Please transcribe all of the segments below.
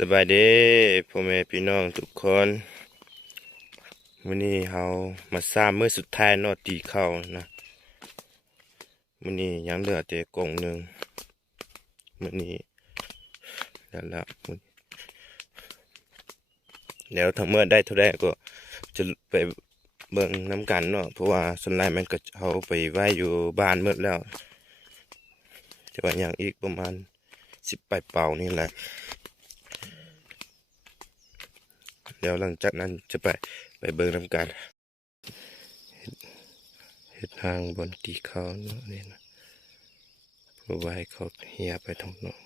สบายดีพ่อแม่พี่น้องทุกคนมื้อนี้เฮามาซ้ำมื้อสุดท้ายเนาะตีเข้านะมื้อนี้ยังเหลือแต่กล่องหนึงมื้อนี้แล้วมื้อแล้วทั้งเมื่อได้เท่าใดก็จะไปเบิ่งน้ำกันเนาะเพราะว่าส่วนหลายมันก็เอาไปไว้อยู่บ้านหมดแล้วแต่ว่ายังอีกประมาณ10ปลายเป่านี่แหละเดี๋ยวหลังจากนั้นจะไปเบิ่งน้ำกันเฮ็ดทางบนตีเขาเนาะนี่นะเพื่อไว้ให้เขาเหียไปทางโน้น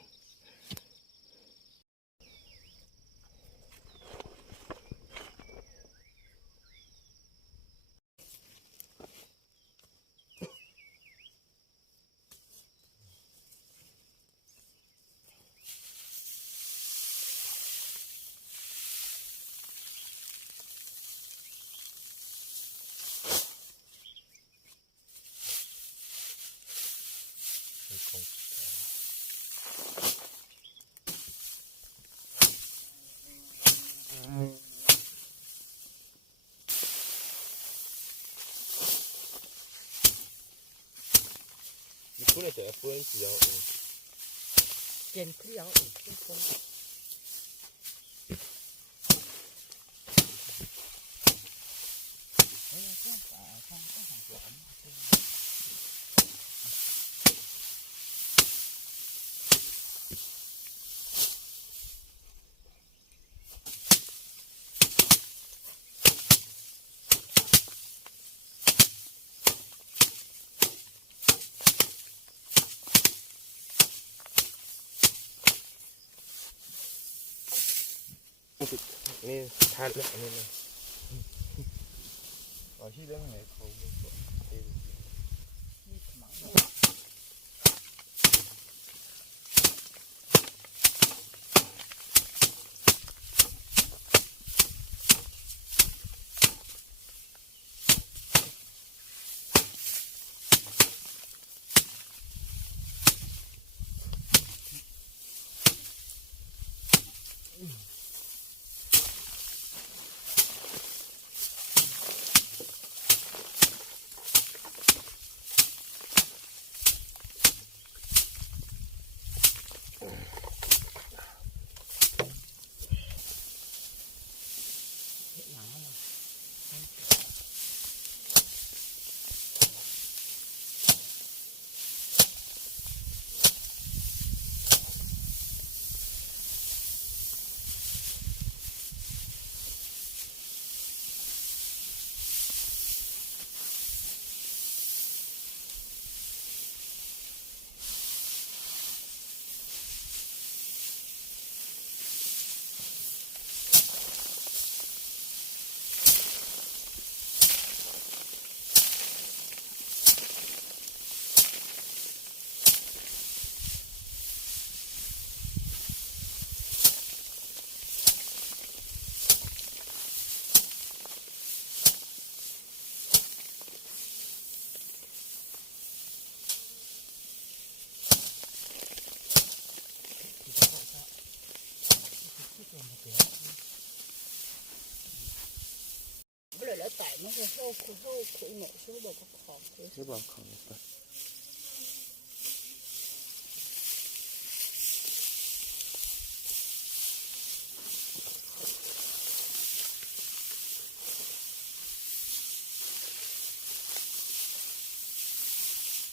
คุณจะเปิดเสียงเจนเคลียร์อีกทุกคนเฮ้ยก็ทางก็หางหวานนี่ทานแล้วนี่นะที่เรื่องไหนเขาไม่บอกนี่ขมังเลยแล้วแต่มันจะเข้าคุหน่อยช่วยบอกกับของไม่บอกเขา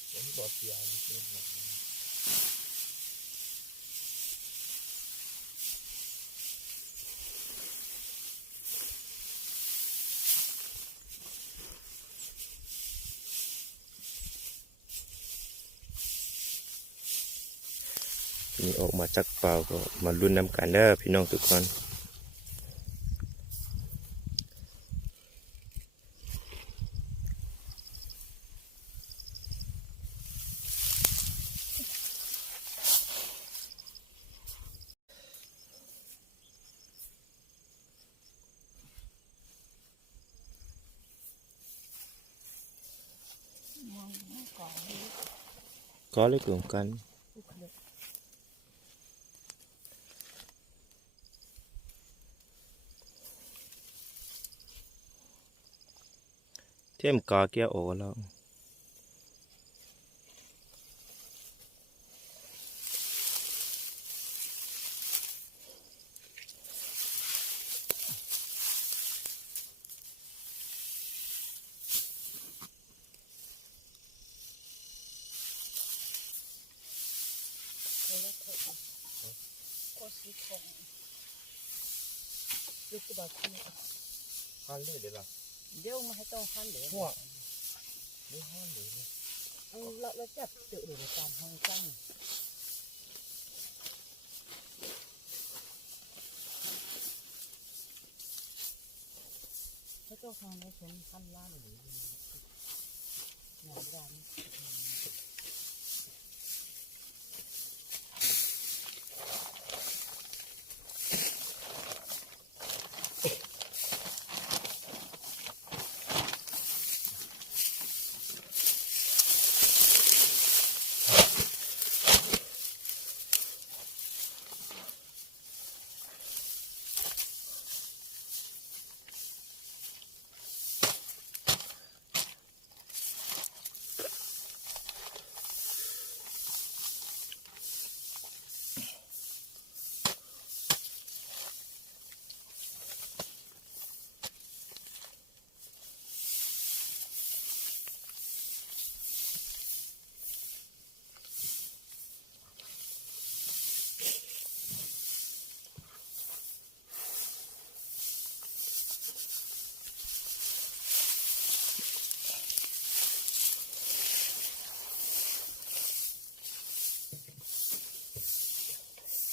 ไปบอกเสียงไม่ใช่บอกนี่ออกมาจากเปล่าก็มาลุ้นน้ำกันเด้อพี่น้องทุกคนก็เล็กลงกัน มกาเกียโอแล้วแล้วก็โคสีทองดูกระบอกนี่ หันเลยเดี๋ยวล่ะ เดี๋ยวมาให้ต้องหันเดี๋ยว ไม่หันเลยเนี่ย เราจับtự đểตามห้องจังถ้าเจ้าทางในชนขั้นล่างหรือหนาวร้าน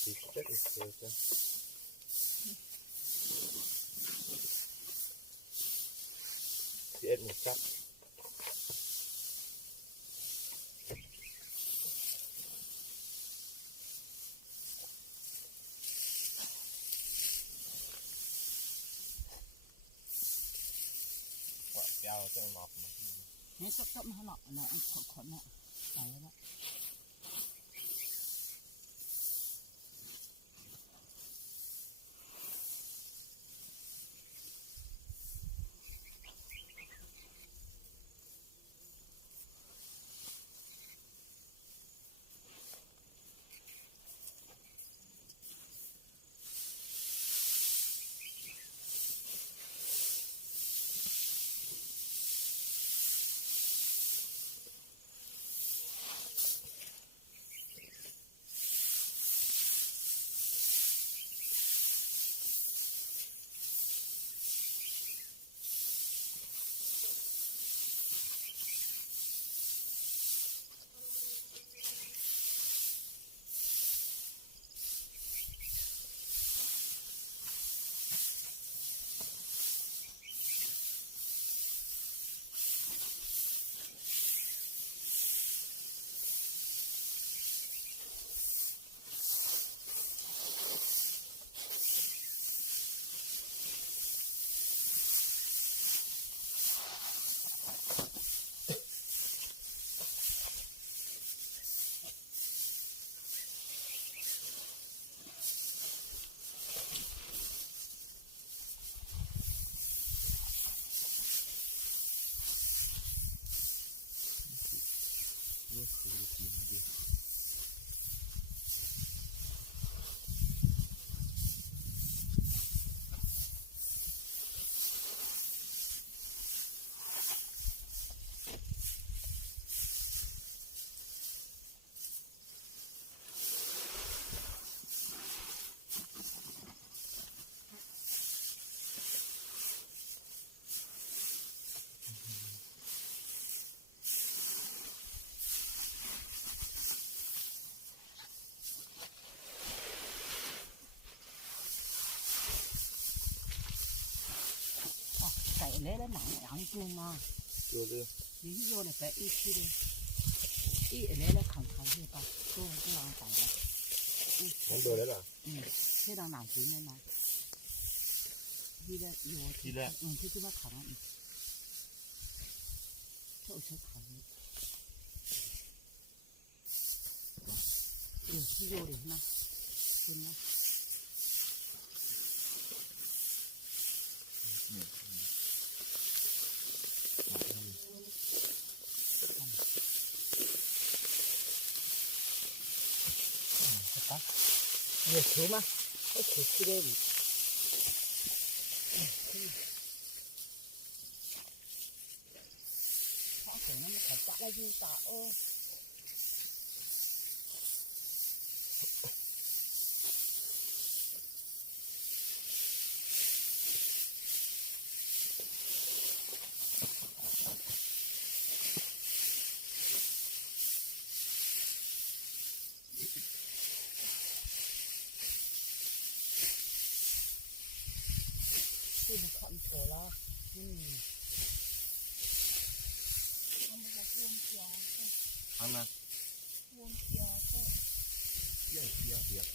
ดีจัดอีกเลยจ้ะ11 หมดจักว่ายาวจังหลอกมัน นี่สักต้มให้หน่อยนะขอเนี่ยใส่แล้วว่าคือทีมดีใส่เละแล้วหนังจูมา ดูดิ นี่โยนไปอีกทีเลยอีเละแล้วขังที่ปะตัวลองใส่แล้ว มันโดนแล้วล่ะ ที่เราหนังสีเนี่ยนะที่แรกโยที่ที่ว่าขังอีกเจ้าใช้ขังที่โยเลยนะคุณนะ เดี๋ยวถือมาไอ้ถือที่เล่นถ้าเสียงนั้นมันขัดจักได้ยูตาโอ้ที่มันขันโถละอันนั้นเที่ยงเที่ยงเที่ยง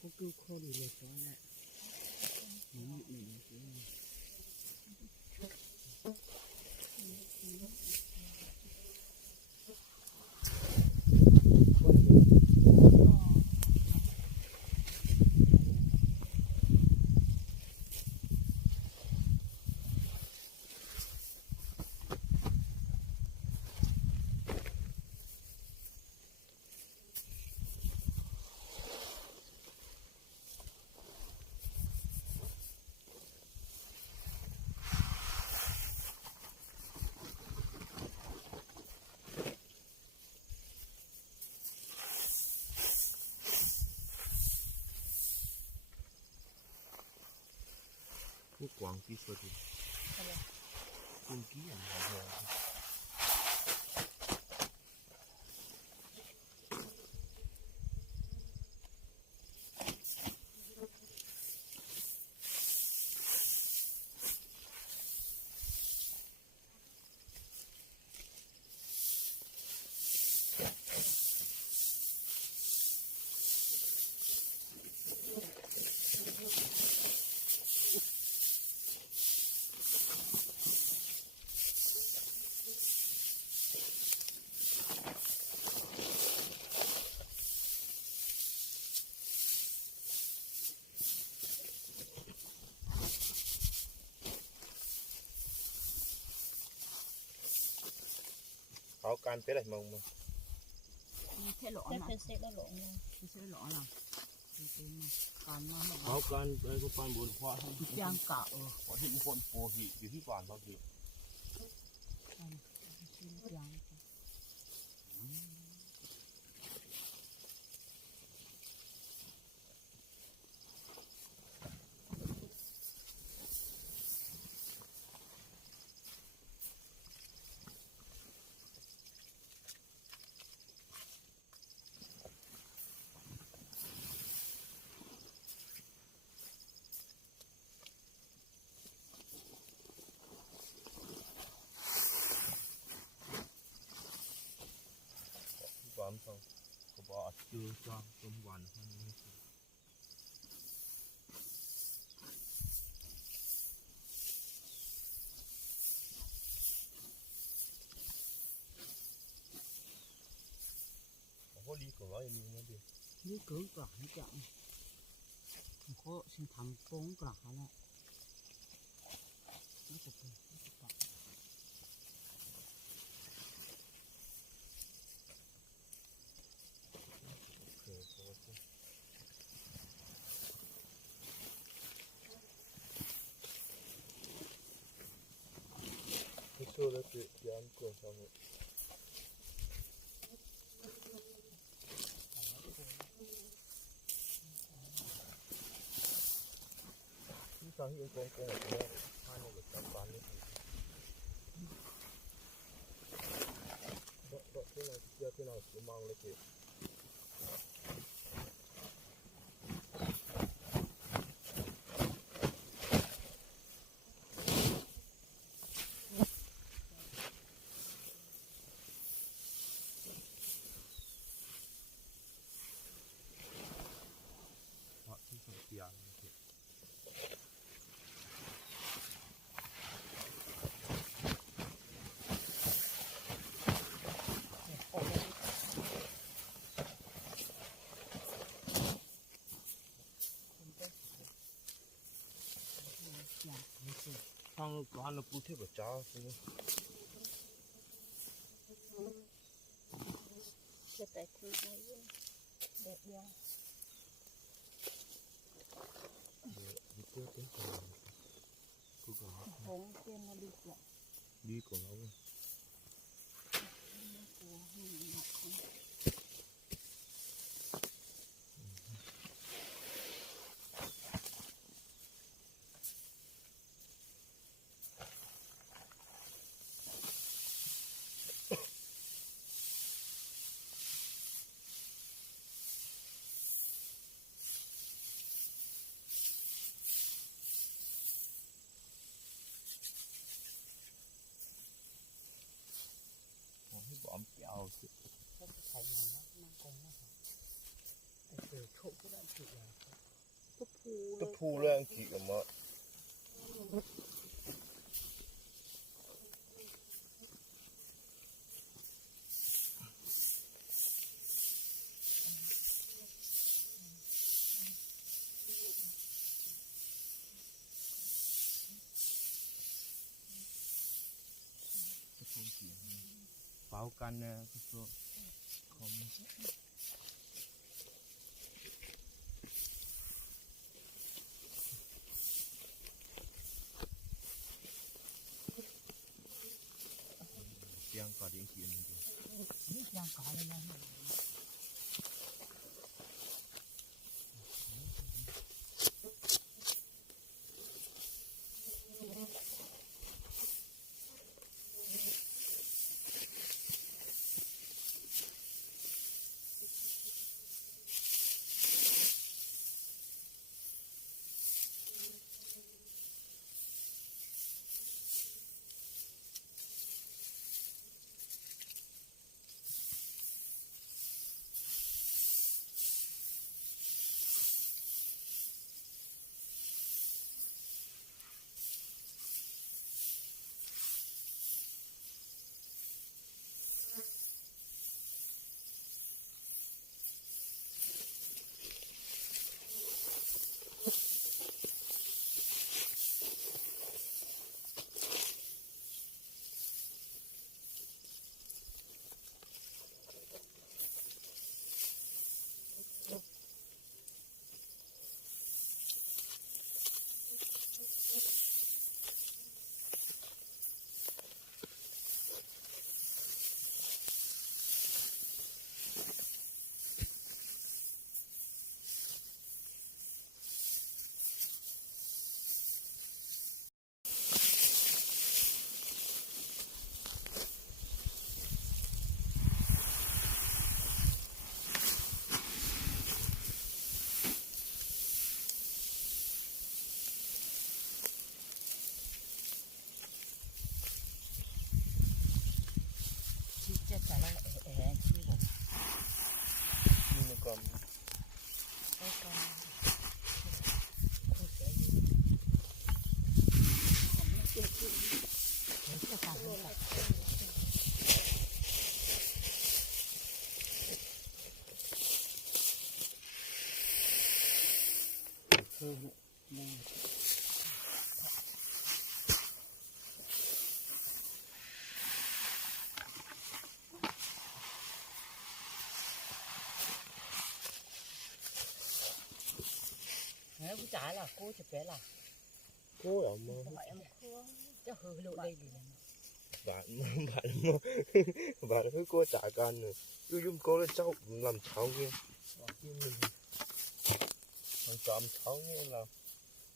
พวกดูโคตรเลยตัวนี้มันมีหนึ่งตัว ผู้กวางที่สุดคุณกี้อย่างไรเขาการเป็นอะไรมองมั้ง thế lỗ Chắc mà phải sẽ đã lộn rồi. thế lỗ là còn mà เขาการเป็นผู้การบุญควา giang cả ở ขอที่ทุกคนโปรหิอยู่ที่ก่อนเราหิ giang ความสงก็บอกเจอจางสมวันท่านนี้เขาลีกับว่าอย่างนี้นะดิ như cứ cả như chậm có xin thầm bốn cả hả lại nó chụp nó chụp cả そうだってやんこさんもที่ทางที่เป็นกงๆแบบนี้ท่านก็จับปานนี่ก็ที่เราเที่ยวที่เราสมองเลยคือที่สเปียน con nó cút hết vào chóจะแต่ที่ไหนเด็กยัง đi cút đến còn cút còn ผมเตรียมมาดีกว่า đi còn lâu ตัวให้หนักคน không biết bọn kéo ก็จะใช้หนังว่านั่งกงนะครับแต่เจอโชคก็ได้ถูกแล้วก็พู cái phu lên chị ở mà เป่ากันนะก็ตัวของเตียงก่อนเตียงกินเลย นี่ยังก่อนเลยนะ จะใส่ละที่ผม นี่มันก่อน ไปกันคู่เสียอยู่ผมไม่เจอคุณจะการเท่าไหร่คือนี่ nếu cứ trả là cô chụp bé là โอ้ยเอามา hỏi em khô cho hư lộ đây thì บาดบาดคือกูจ่ายกันเนี่ยยุ่มกูแล้วเจ้าลำเช้าเนี่ยมันจอมเช้าเนี่ยเรา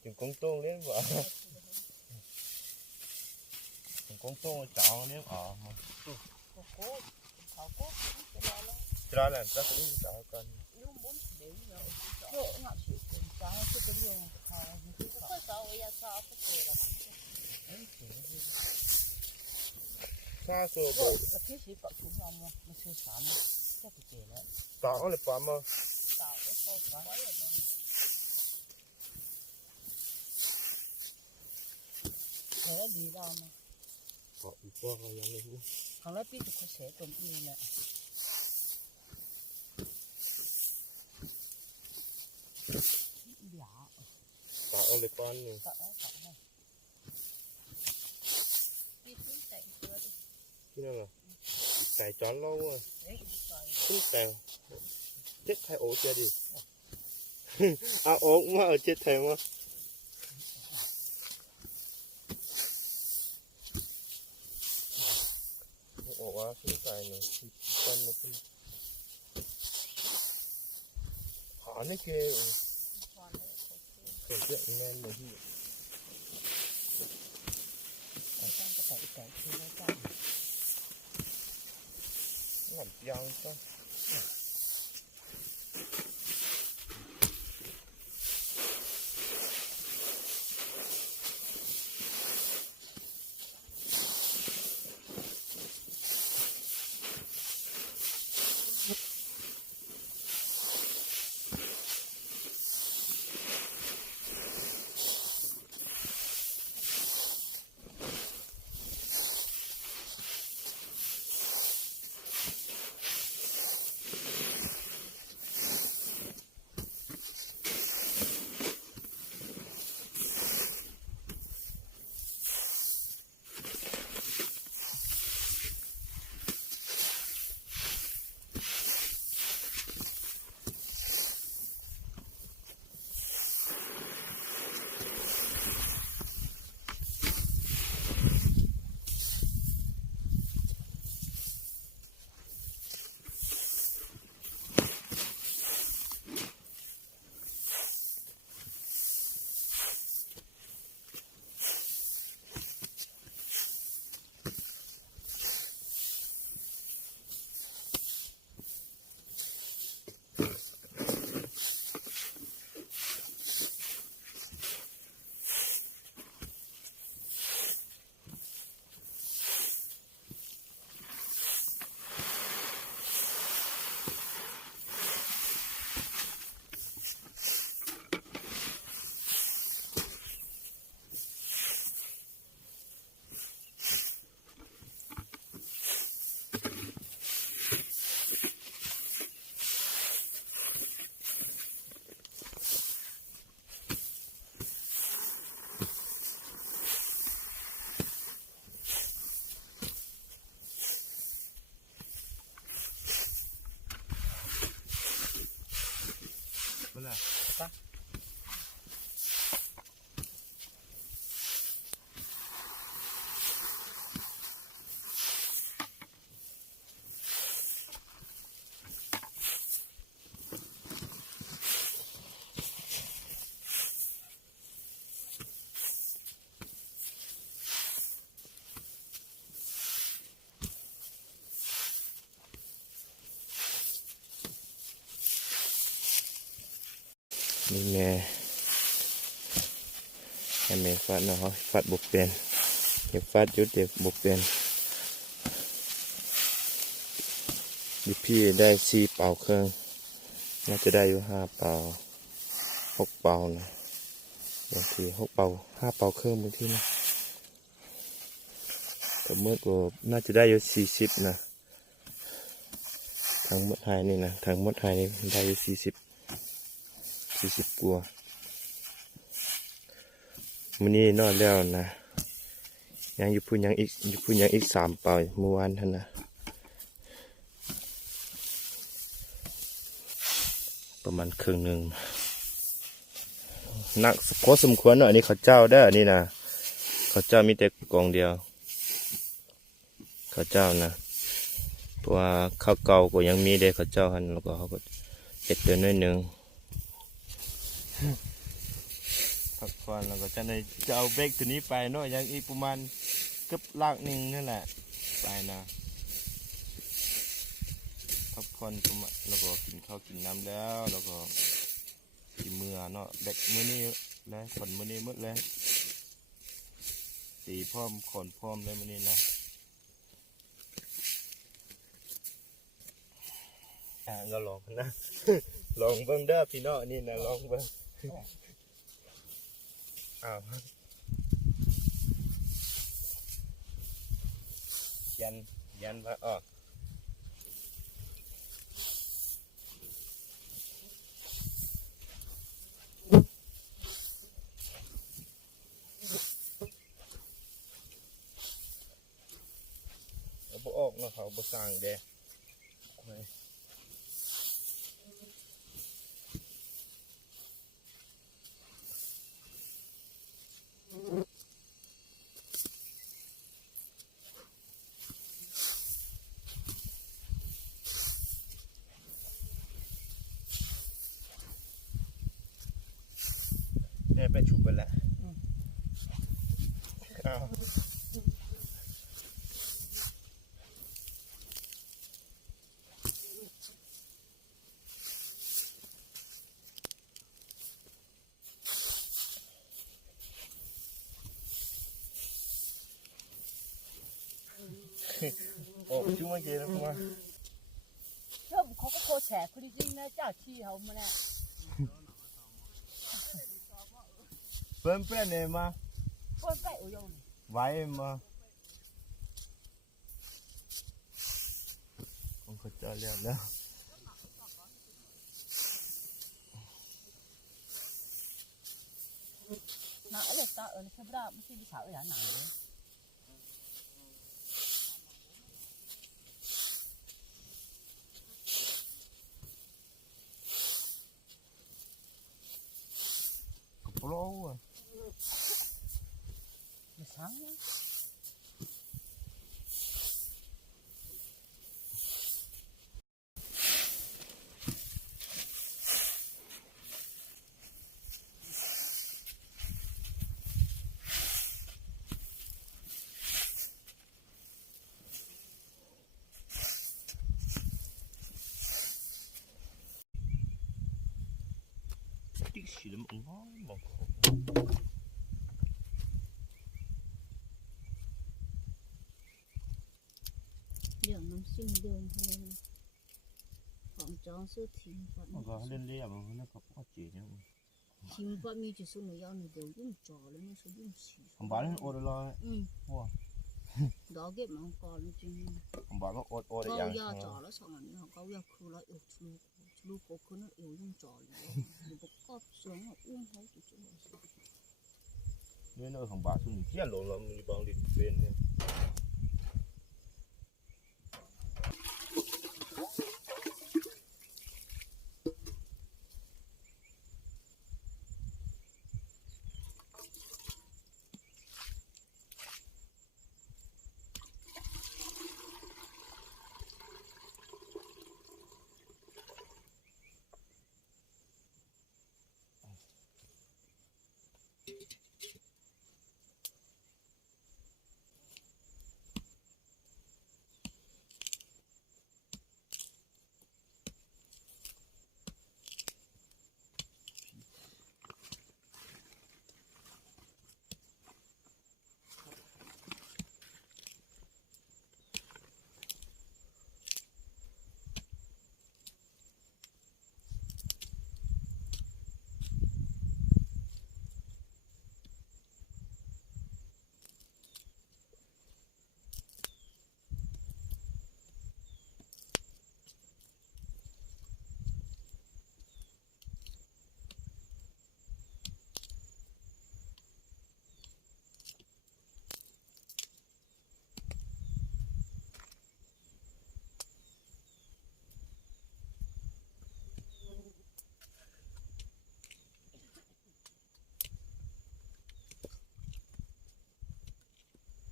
ถึงกงต้งเลี้ยงวะถึงกงต้งเจ้าเลี้ยงอ๋อ cô họ cô cái đó là จะอะไรจะซื้อจ่ายกัน luôn muốn đến rồi cô ngạo chịu cũng cháu chứ cái điều họ cứ có sao bây giờ sao có thể là ấy chỉ ซาโซ่ cô là cái gì cậu chúng lòng mà chưa sẵn chắc phải kể lại ตาอะไรปั๊มอ่ะ tạo cái câu quá rồi thế là đi đâu mà ขออีกว่ายังไม่รู้ thằng nó biết được có sẽ tồn yêu nè dạ ตาอะไรปั๊มเนี่ย tạo này ที่นั่นเหรอไก่จอนเราอ่ะ đấy rồi ขึ้นแต่เจ็ดไทยโอ๊ตเจดิ เอาโอ๊กมาเอาเจ็ดไทยมาโอ๊กว่าขึ้นไก่หน่อยที่กันมาเป็นหาในเกล còn đấy ส่วนเจ้าแน่นเลยที่ ở trong cái cậy thì nó cho หลับยางก็ Mana? Apa?นี่แม่ให้แม่ฟาดเนาะฟาดบุกเป็นเดี๋ยวฟาดยุดเดี๋ยวบุกเป็นดิพี่ได้4 เป่าเครื่องน่าจะได้อยู่5 เป่า6 เป่านะบางที6 เป่า5 เป่าเครื่องบางทีนะแต่เมื่อก็น่าจะได้อยู่40นะทั้งหมดไทยนี่นะทั้งหมดไทยนี่ได้อยู่40กว่ามื้อนี้นอนแล้วนะยังอยู่พุ่นยังอีก3 เป่าเมื่อวานท่านนะประมาณครึ่งหนึ่งหนักพอสมควรเนาะอันนี้เขาเจ้าได้ออันนี้นะเขาเจ้ามีแต่กองเดียวเขาเจ้านะเพราะว่าข้าวเก่าก็ยังมีเด้เขาเจ้าหันแล้วก็เขาก็เฮ็ดตัวน้อยหนึ่งพักผ่อนแล้วก็จะเอาเบรกตัวนี้ไปเนาะยังอีกประมาณเกือบลากหนึ่งนั่นแหละไปนะพักผ่อนประมาณแล้วก็กินข้าวกินน้ำแล้วก็กินมื้อเนาะเบรกมื้อนี้แล้วฝนมื้อนี้หมดแล้วตีพร้อมขนพร้อมเลยมื้อนี้นะก็ลองนะ ลองเบิ่งเด้อพี่น้องนี่นะลองเบิ่งอ้าวยันว่าออก บ่ออกเนาะเขาบ่สร้างแดเนี่ยไปฉุบไปแล้วอ้าวโอ้ช่วยเย็นนะว่า 这不可不可吃，可里今呢假期后么呢？ เพิ่นเพื่อนเนี่ยมา 我摆有用的。 ไว้มาผมเข้าใจแล้ว 哪来打那吃不到，不是你炒人哪的？ กับโปรอ่ะ 你啥呀？ ติ๊กสีแล้วมันน้อยมาก 两能性两后，房装是停发， มันก็เล่นเรียบมันก็พอจีเนี่ย 停发米就是那样的，用炸了那是用洗。 ผมบ้านมันโอดเลย 嗯， ว้า 老给忙搞了真的。 ผมบ้านมันโอด 高 อย่าง 压炸了上来，你看高压哭了又出国可能又用炸了，你不搞上了，用好就做了事。 เนี่ยเนอะของบ้านสุนเทียนลงแล้วมีบางดินเป็นเนี่ย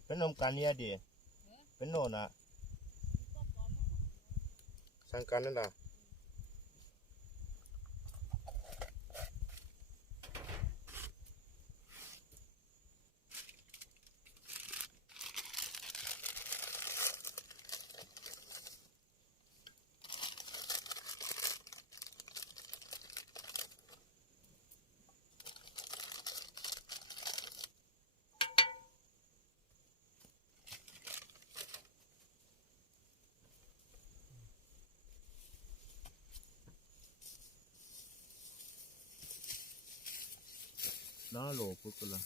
เป็นนมกันเนี่ยดิเป็นโน่นอ่ะสังกันนั่นล่ะน้าโหลปุ๊บกันละ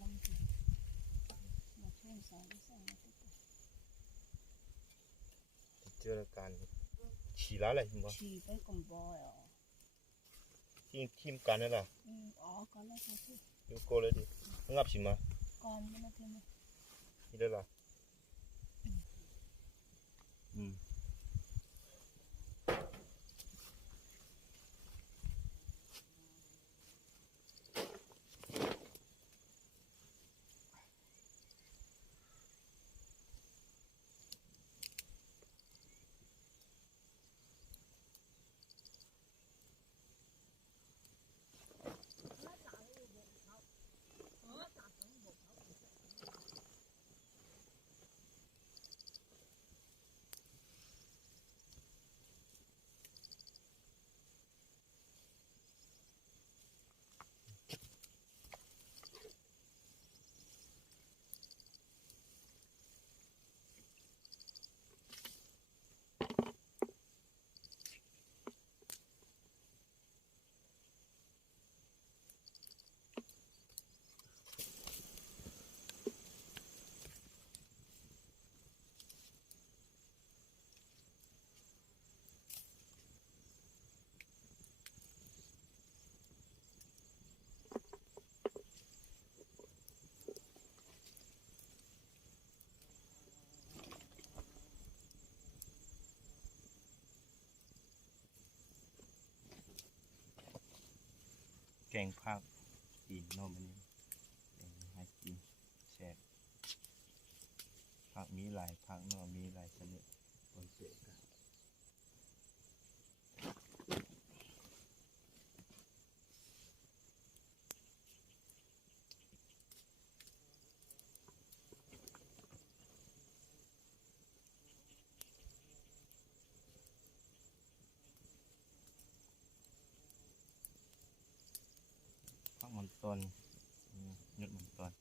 lanci. Ma c'è un sale, sai, ma tutto. เจอกันฉีแล้วอะไรมั้ง Ci fai con boia. ทีมกันนั่นแหละ Con la così. ยูโกเลยดิงับชิมา Con me la tiene. นี่ได้ละแกงผักกินนมอันนี้แกงให้กินแซ่บผักมีหลายผักนอมีหลายชนิดปนเสกัน ผักมันต้นหยุดมันต้น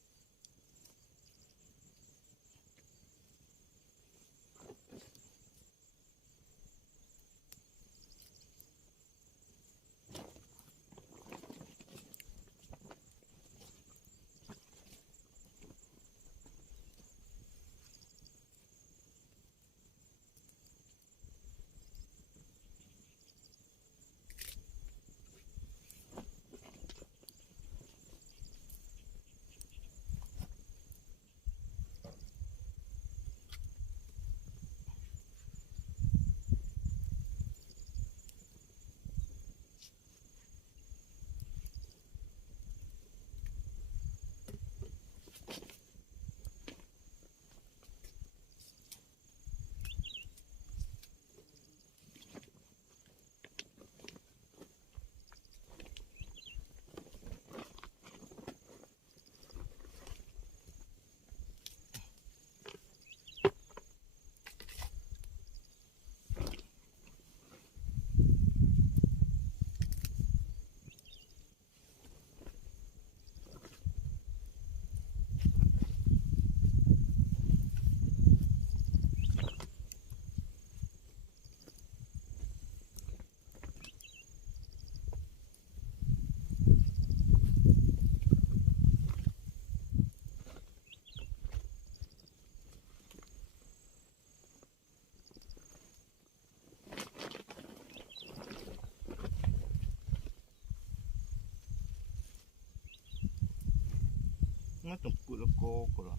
งั้นต้องกุละโกกุละ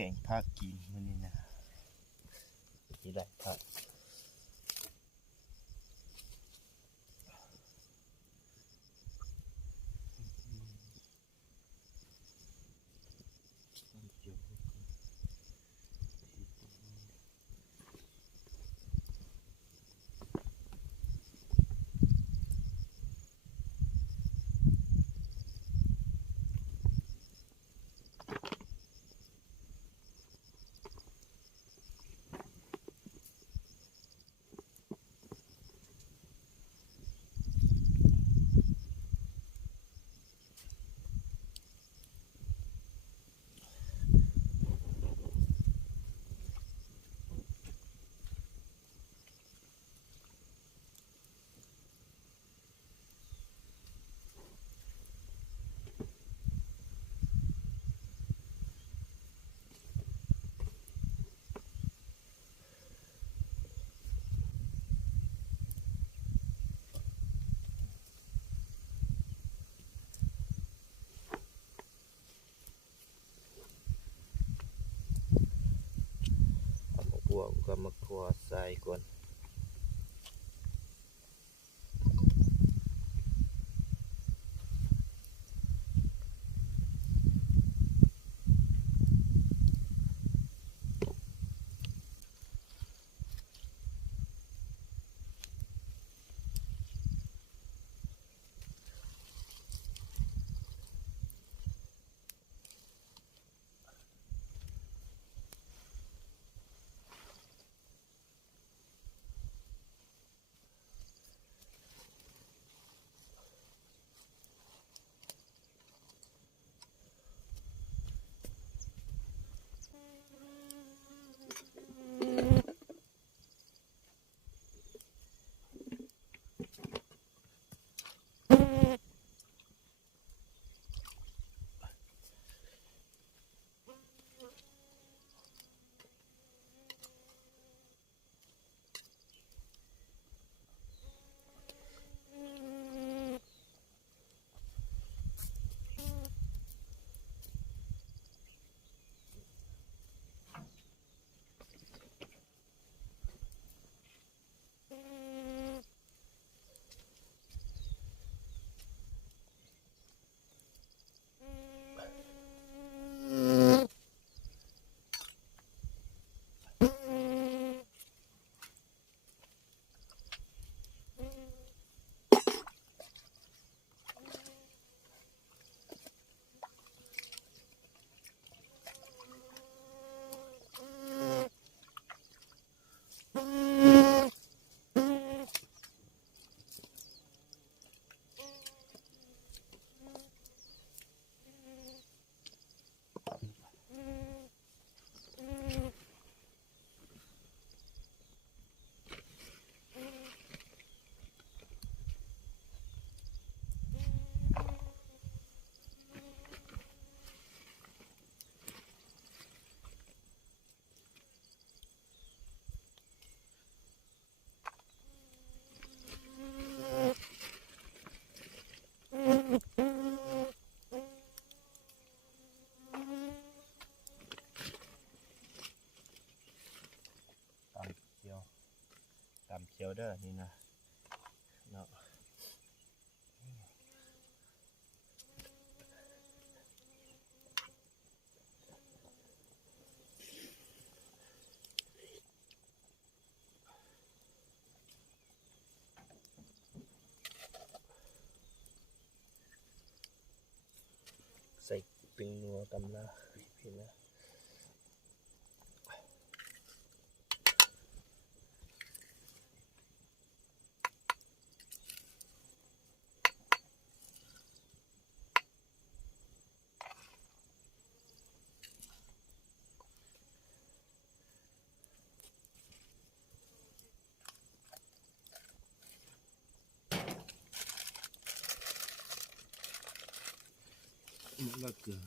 แกงผักกินมันนี่นะนี่ได้ผัก วก็มาขัวใส่ก่อน ตำเขียวเด้อนี่นะเนาะใส่ปิงนัวตำละพี่นะมะเขือ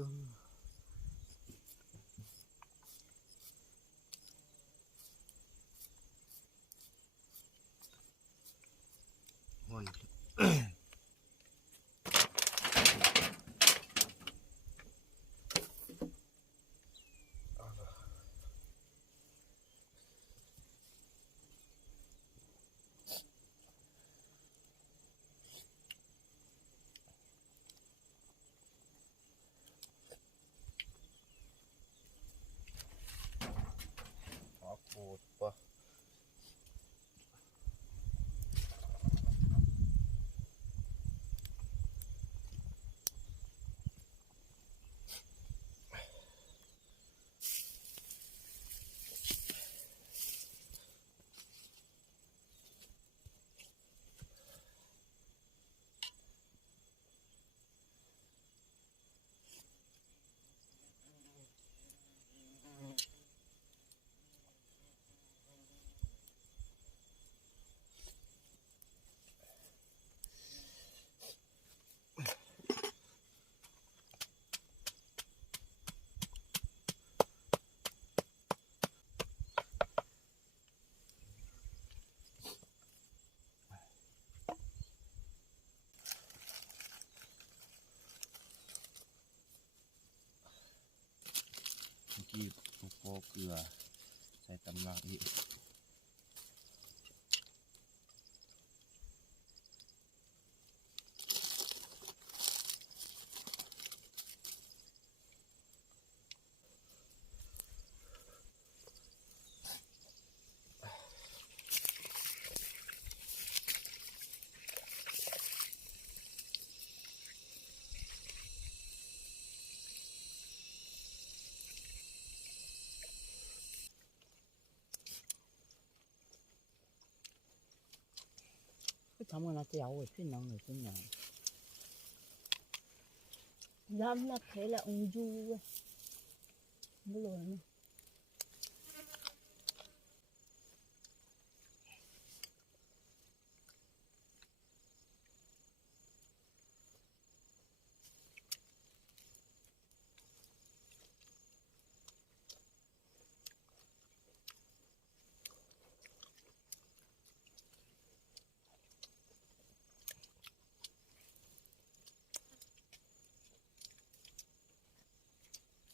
Ôi. Cột quá. Kia có cửaใส่ตำลังอีกcái thằng mà nó kéo ở phía nông này phía nhà dám là thế là ông du mới rồi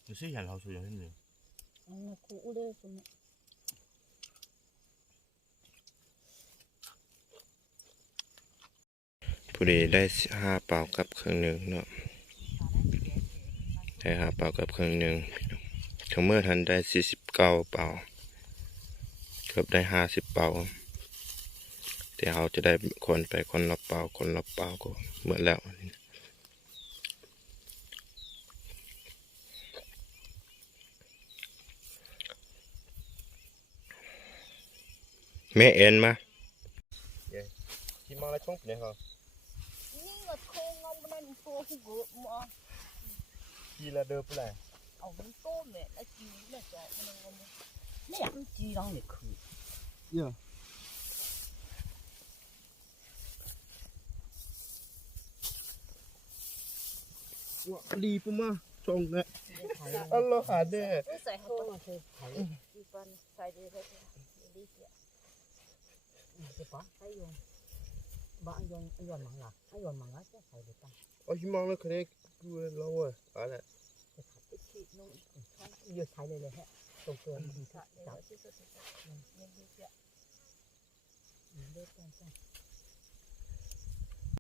有些养老鼠有很多。 nó cũ đấy xong rồi ผู้ใดได้ห้าเป่ากับเครื่องหนึ่งเนาะได้ห้าเป่ากับเครื่องหนึ่งทั้งเมื่อทันได้49เป่าเกือบได้50เป่าแต่เขาจะได้คนไปคนละเป่าคนละเป่าก็เมื่อแล้วแม่เอ็นมา Chị mang lại trống này hả? nhưng mà khô ngon bên đây tô không gỡ mà Chị là đợp này. ông tô mẹ đã chi là cho bên ngon này ăn chi đang để khử Dạ. Wow, đi phụ mà trông này. Alo hả đây. cái sợi hông mà thôi đi phân xài đi thôi đi kìa cái bó thấy dùng bạn dùng mặn là thấy dùng mặn á chắc xài được ta Chị mang lại cái này cứ lâu rồi. Phải lại. cái thịt nó vừa xài đây hết tôm cơm thì chặt nhưng đi kìa để con xem